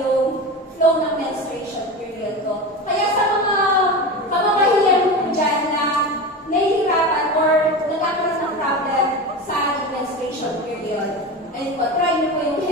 yung flow ng menstruation period ko. Kaya sa mga kamamahiyan po dyan na nahihirapan or nagkakaroon ng problem sa menstruation period, ayun po, try niyo po yung